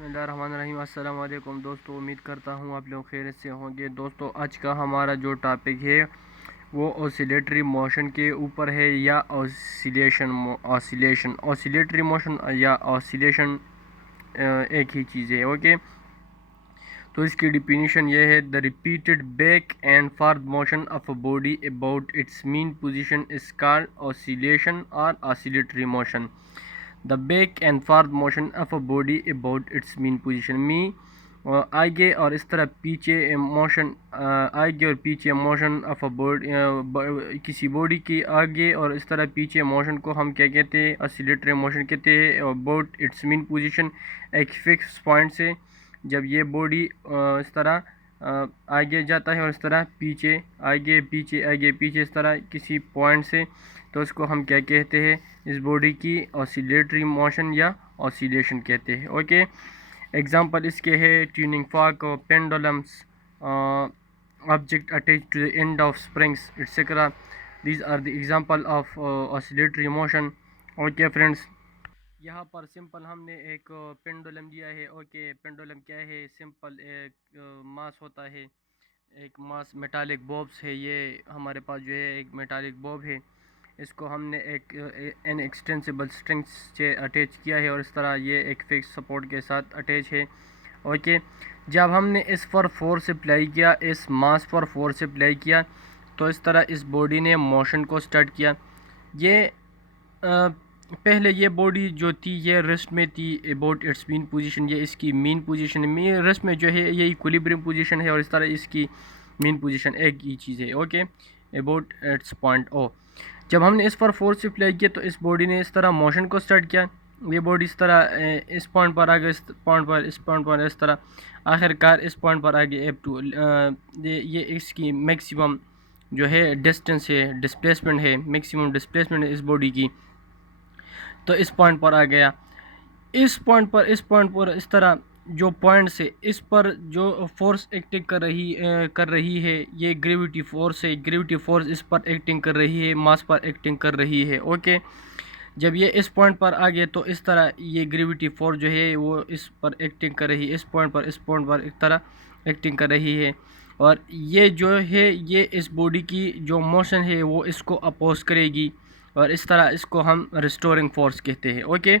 बिस्मिल्लाहिर्रहमानिर्रहीम। अस्सलाम वालेकुम दोस्तों, उम्मीद करता हूँ आप लोग खैरियत से होंगे। दोस्तों, आज का हमारा जो टॉपिक है वो ऑसिलेटरी मोशन के ऊपर है, या ऑसिलेटरी मोशन या ऑसिलेशन एक ही चीज़ है। ओके, तो इसकी डिफिनीशन ये है: the repeated back and forward motion of a body about its mean position is called oscillation और oscillatory motion. The back and forward motion of a body about its mean position आगे और इस तरह पीछे motion, आगे और पीछे motion of a body, किसी बॉडी की आगे और इस तरह पीछे मोशन को हम क्या कहते हैं? ऑसिलेटरी मोशन कहते हैं। अबाउट इट्स मीन पोजीशन, एक फिक्स पॉइंट से जब ये बॉडी इस तरह आगे जाता है और इस तरह पीछे, आगे पीछे इस तरह किसी पॉइंट से, तो उसको हम क्या कहते हैं? इस बॉडी की ऑसिलेटरी मोशन या ऑसिलेशन कहते हैं। ओके, एग्जांपल इसके है: tuning fork, pendulums, object attach to the end of springs etcetera. These are the example of oscillatory motion. Okay friends, यहाँ पर सिंपल हमने एक पेंडुलम लिया है। ओके, पेंडुलम क्या है? सिंपल एक मास होता है, एक मास मेटालिक बॉब्स है। ये हमारे पास जो है एक मेटालिक बॉब है, इसको हमने एक एन एक्सटेंसिबल स्ट्रिंग्स से अटैच किया है और इस तरह ये एक फिक्स सपोर्ट के साथ अटैच है। ओके, जब हमने इस पर फोर्स अप्लाई किया, इस मास पर फोर्स अप्लाई किया, तो इस तरह इस बॉडी ने मोशन को स्टार्ट किया। ये पहले ये बॉडी जो थी ये रेस्ट में थी अबाउट इट्स मीन पोजीशन। ये इसकी मीन पोजीशन है। रेस्ट में जो है ये इक्विलिब्रियम पोजीशन है और इस तरह इसकी मीन पोजीशन एक ही चीज़ है। Okay, about its point O. जब हमने इस पर फोर्स अप्लाई किया तो इस बॉडी ने इस तरह मोशन को स्टार्ट किया। ये बॉडी इस तरह इस पॉइंट पर आ गई, इस पॉइंट पर इस तरह, आखिरकार इस पॉइंट पर आ गई एप टू। ये इसकी मैक्सिमम जो है डिस्टेंस है, डिस्प्लेसमेंट है, मैक्सिमम डिस्प्लेसमेंट है इस बॉडी की। तो इस पॉइंट पर आ गया। इस पॉइंट पर इस तरह जो पॉइंट से इस पर जो फोर्स एक्टिंग कर रही है, ये ग्रेविटी फोर्स है। ग्रेविटी फोर्स इस पर एक्टिंग कर रही है, मास पर एक्टिंग कर रही है। ओके, जब ये इस पॉइंट पर आ गए तो इस तरह ये ग्रेविटी फोर्स जो है वो इस पर एक्टिंग कर रही है, इस पॉइंट पर इस तरह एक्टिंग कर रही है। और ये जो है ये इस बॉडी की जो मोशन है वो इसको अपोज करेगी, और इस तरह इसको हम रिस्टोरिंग फोर्स कहते हैं। ओके,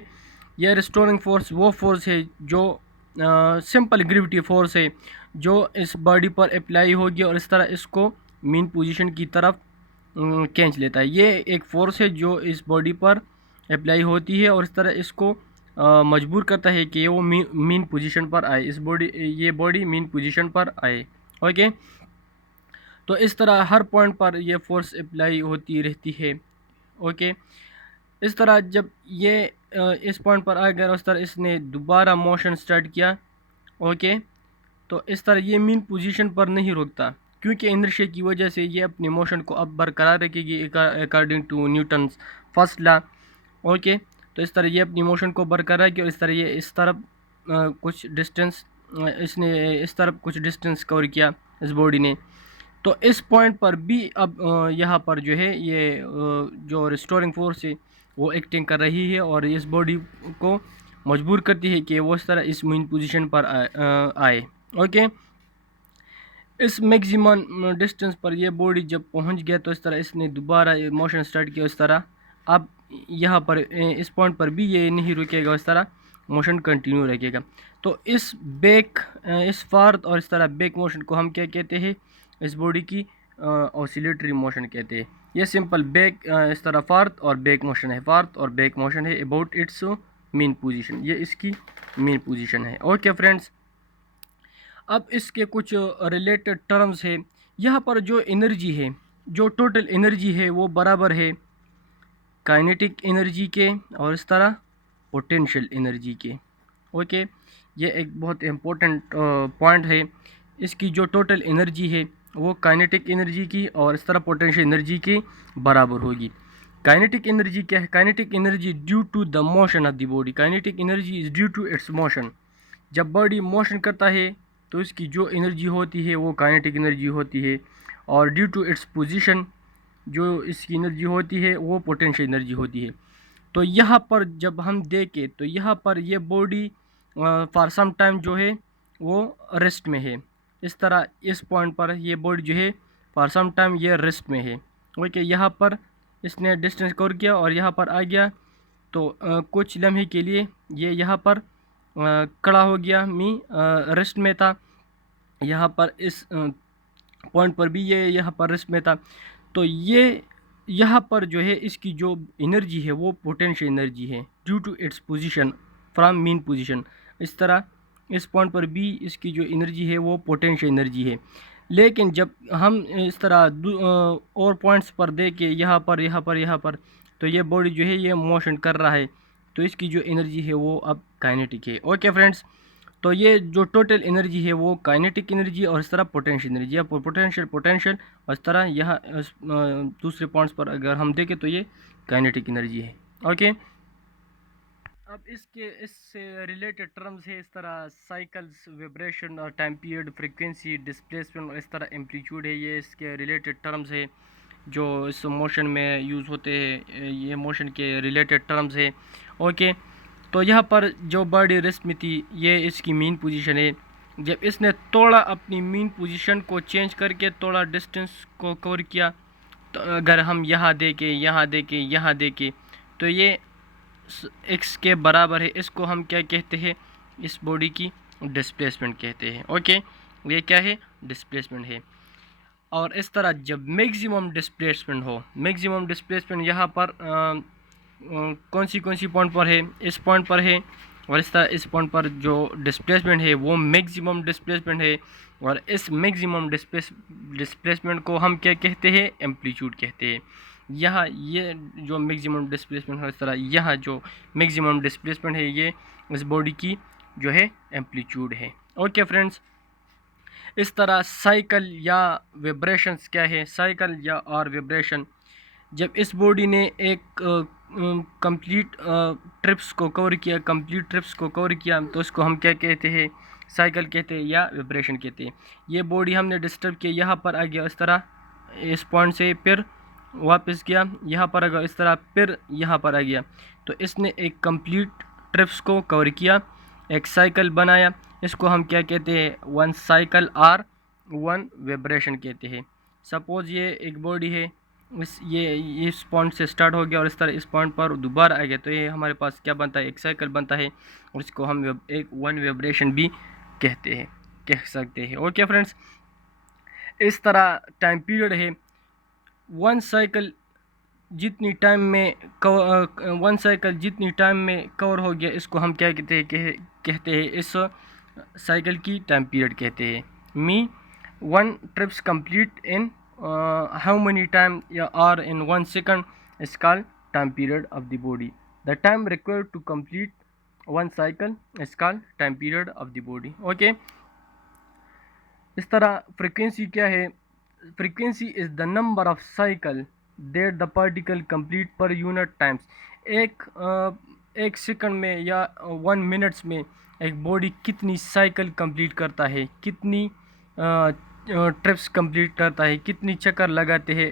ये रिस्टोरिंग फोर्स वो फोर्स है जो सिंपल ग्रेविटी फोर्स है, जो इस बॉडी पर अप्लाई होगी और इस तरह इसको मीन पोजीशन की तरफ खींच लेता है। ये एक फोर्स है जो इस बॉडी पर अप्लाई होती है और इस तरह इसको मजबूर करता है कि वो मीन पोजीशन पर आए, ये बॉडी मीन पोजीशन पर आए। ओके, तो इस तरह हर पॉइंट पर ये फोर्स अप्लाई होती रहती है। ओके, इस तरह जब ये इस पॉइंट पर आ गया, उस तरह इसने दोबारा मोशन स्टार्ट किया। ओके, तो इस तरह ये मीन पोजीशन पर नहीं रुकता, क्योंकि इनर्शिया की वजह से ये अपने मोशन को अब बरकरार रखेगी according to Newton's first law. Okay, तो इस तरह ये अपनी मोशन को बरकरार रखी और इस तरह ये इस तरफ कुछ डिस्टेंस, इसने इस तरफ कुछ डिस्टेंस कवर किया इस बॉडी ने। तो इस पॉइंट पर भी अब यहाँ पर जो है ये जो रिस्टोरिंग फोर्स है वो एक्टिंग कर रही है और इस बॉडी को मजबूर करती है कि वो इस तरह इस मेन पोजीशन पर आए। ओके, इस मैक्सिमम डिस्टेंस पर ये बॉडी जब पहुंच गया तो इस तरह इसने दोबारा मोशन स्टार्ट किया। इस तरह अब यहाँ पर इस पॉइंट पर भी ये नहीं रुकेगा, इस तरह मोशन कंटिन्यू रखेगा। तो इस फॉरवर्ड और इस तरह बैक मोशन को हम क्या कहते हैं? इस बॉडी की ऑसिलेटरी मोशन कहते हैं। ये सिंपल बैक इस तरह फॉरवर्ड और बैक मोशन है, फॉरवर्ड और बैक मोशन है अबाउट इट्स मेन पोजीशन। ये इसकी मेन पोजीशन है। ओके फ्रेंड्स, अब इसके कुछ रिलेटेड टर्म्स है। यहाँ पर जो एनर्जी है, जो टोटल एनर्जी है वो बराबर है काइनेटिक एनर्जी के और इस तरह पोटेंशियल एनर्जी के। ओके, ये एक बहुत इम्पोर्टेंट पॉइंट है। इसकी जो टोटल एनर्जी है वो काइनेटिक एनर्जी की और इस तरह पोटेंशियल एनर्जी की बराबर होगी। काइनेटिक एनर्जी क्या है? Kinetic energy due to the motion of the body. Kinetic energy is due to its motion. जब बॉडी मोशन करता है तो इसकी जो एनर्जी होती है वो काइनेटिक एनर्जी होती है, और ड्यू टू इट्स पोजीशन जो इसकी एनर्जी होती है वो पोटेंशियल एनर्जी होती है। तो यहाँ पर जब हम देखें तो यहाँ पर ये बॉडी फॉर सम टाइम जो है वो रेस्ट में है। इस तरह इस पॉइंट पर ये बॉडी जो है फॉर सम टाइम ये रेस्ट में है। ओके, यहाँ पर इसने डिस्टेंस कवर किया और यहाँ पर आ गया, तो कुछ लम्हे के लिए ये यहाँ पर खड़ा हो गया, रेस्ट में था। यहाँ पर इस पॉइंट पर भी ये यहाँ पर रेस्ट में था। तो ये यहाँ पर जो है इसकी जो एनर्जी है वो पोटेंशियल एनर्जी है due to its position from mean position. इस तरह इस पॉइंट पर भी इसकी जो एनर्जी है वो पोटेंशियल एनर्जी है। लेकिन जब हम इस तरह और पॉइंट्स पर देखें, यहाँ पर, तो ये बॉडी जो है ये मोशन कर रहा है, तो इसकी जो एनर्जी है वो अब काइनेटिक है। ओके फ्रेंड्स, तो ये जो टोटल एनर्जी है वो काइनेटिक एनर्जी और इस तरह पोटेंशियल एनर्जी या पोटेंशियल और इस तरह यहाँ दूसरे पॉइंट्स पर अगर हम देखें तो ये काइनेटिक एनर्जी है। ओके, अब इससे रिलेटेड टर्म्स है इस तरह साइकिल्स, वाइब्रेशन और टाइम पीरियड, फ्रीक्वेंसी, डिस्प्लेसमेंट और इस तरह एम्पलीट्यूड है। ये इसके रिलेटेड टर्म्स है जो इस मोशन में यूज़ होते हैं, ये मोशन के रिलेटेड टर्म्स है। ओके, तो यहाँ पर जो बॉडी रेस्ट में थी ये इसकी मीन पोजीशन है। जब इसने थोड़ा अपनी मीन पोजीशन को चेंज करके थोड़ा डिस्टेंस को कवर किया, तो अगर हम यहाँ देखें तो ये x के बराबर है। इसको हम क्या कहते हैं, इस बॉडी की डिस्प्लेसमेंट कहते हैं। ओके, ये क्या है, डिस्प्लेसमेंट है। और इस तरह जब मैक्सिमम डिस्प्लेसमेंट यहाँ पर कौन सी पॉइंट पर है, इस पॉइंट पर है। और इस तरह इस पॉइंट पर जो डिस्प्लेसमेंट है वो मैक्सिमम डिस्प्लेसमेंट है। और इस मैक्सिमम डिस्प्लेसमेंट को हम क्या कहते हैं, एम्पलीट्यूड कहते हैं। यहाँ ये जो मैक्सिमम डिस्प्लेसमेंट है, इस तरह यहाँ जो मैक्सिमम डिस्प्लेसमेंट है ये इस बॉडी की जो है एम्पलीट्यूड है। ओके फ्रेंड्स, इस तरह साइकिल या वाइब्रेशंस क्या है, साइकिल या और वाइब्रेशन, जब इस बॉडी ने एक कंप्लीट ट्रिप्स को कवर किया तो इसको हम क्या कहते हैं, साइकिल कहते हैं या वाइब्रेशन कहते हैं। ये बॉडी हमने डिस्टर्ब किया, यहाँ पर आ गया, इस तरह इस पॉइंट से फिर वापस गया, यहाँ पर आ गया, इस तरह फिर यहाँ पर आ गया, तो इसने एक कंप्लीट ट्रिप्स को कवर किया, एक साइकिल बनाया। इसको हम क्या कहते हैं, वन साइकिल और वन वाइब्रेशन कहते हैं। सपोज़ ये एक बॉडी है, इस पॉइंट से स्टार्ट हो गया और इस तरह इस पॉइंट पर दोबारा आ गया, तो ये हमारे पास क्या बनता है, एक साइकिल बनता है। और इसको हम एक वन वाइब्रेशन भी कह सकते हैं। ओके फ्रेंड्स, इस तरह टाइम पीरियड है, वन साइकिल जितनी टाइम में कवर हो गया, इसको हम क्या कहते हैं इस साइकिल की टाइम पीरियड कहते हैं। One trips complete in how many time or in 1 second is called time period of the body. The time required to complete one cycle is called time period of the body. Okay, इस तरह frequency क्या है, frequency is the number of cycle that the particle complete per unit times. एक second में या 1 minutes में एक body कितनी साइकिल कंप्लीट करता है, कितनी ट्रिप्स कंप्लीट करता है, कितनी चक्कर लगाते हैं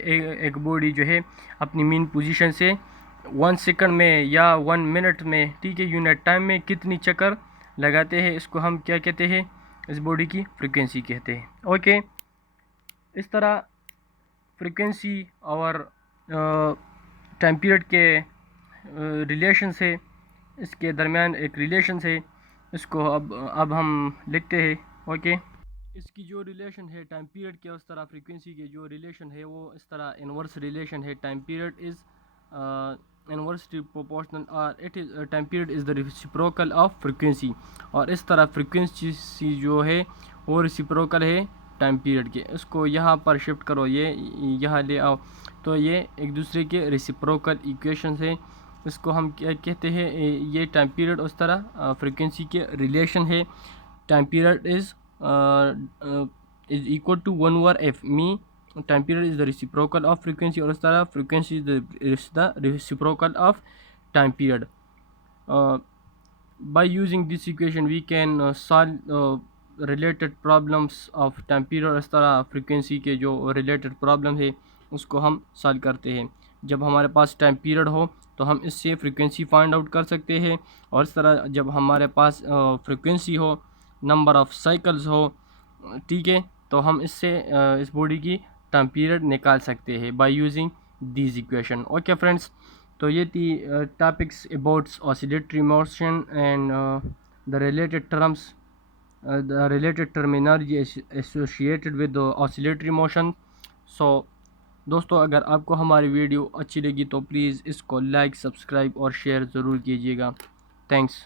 एक बॉडी जो है अपनी मीन पोजीशन से 1 सेकंड में या 1 मिनट में, ठीक है, यूनिट टाइम में कितनी चक्कर लगाते हैं, इसको हम क्या कहते हैं, इस बॉडी की फ्रीक्वेंसी कहते हैं। ओके, इस तरह फ्रीक्वेंसी और टाइम पीरियड के रिलेशंस है, इसके दरमियान एक रिलेशंस है, इसको अब हम लिखते हैं। ओके, इसकी जो रिलेशन है टाइम पीरियड के उस तरह फ्रीक्वेंसी के जो रिलेशन है वो इस तरह इन्वर्स रिलेशन है। Time period is inversely proportional और it is time period is the reciprocal of frequency. और इस तरह फ्रीक्वेंसी जो है वो रेसिप्रोकल है टाइम पीरियड के। इसको यहाँ पर शिफ्ट करो, ये यहाँ ले आओ, तो ये एक दूसरे के रेसिप्रोकल इक्वेशंस है। इसको हम क्या कहते हैं, ये टाइम पीरियड उस तरह फ्रीक्वेंसी के रिलेशन है। Time period is equal to 1/f, time period is the reciprocal of frequency, और इस तरह frequency is the reciprocal of time period. By using this equation we can solve related problems of time period। इस तरह frequency के जो related problem है उसको हम solve करते हैं। जब हमारे पास टाइम पीरियड हो तो हम इससे फ्रीक्वेंसी फाइंड आउट कर सकते हैं। और इस तरह जब हमारे पास फ्रीक्वेंसी हो, नंबर ऑफ़ साइकिल्स हो, ठीक है, तो हम इससे इस बॉडी की टाइम पीरियड निकाल सकते हैं by using these equation. Okay friends, तो ये थी topics about oscillatory motion and the related terms, the related terminology associated with the oscillatory motion। सो दोस्तों, अगर आपको हमारी वीडियो अच्छी लगी तो प्लीज़ इसको लाइक, सब्सक्राइब और शेयर ज़रूर कीजिएगा। थैंक्स।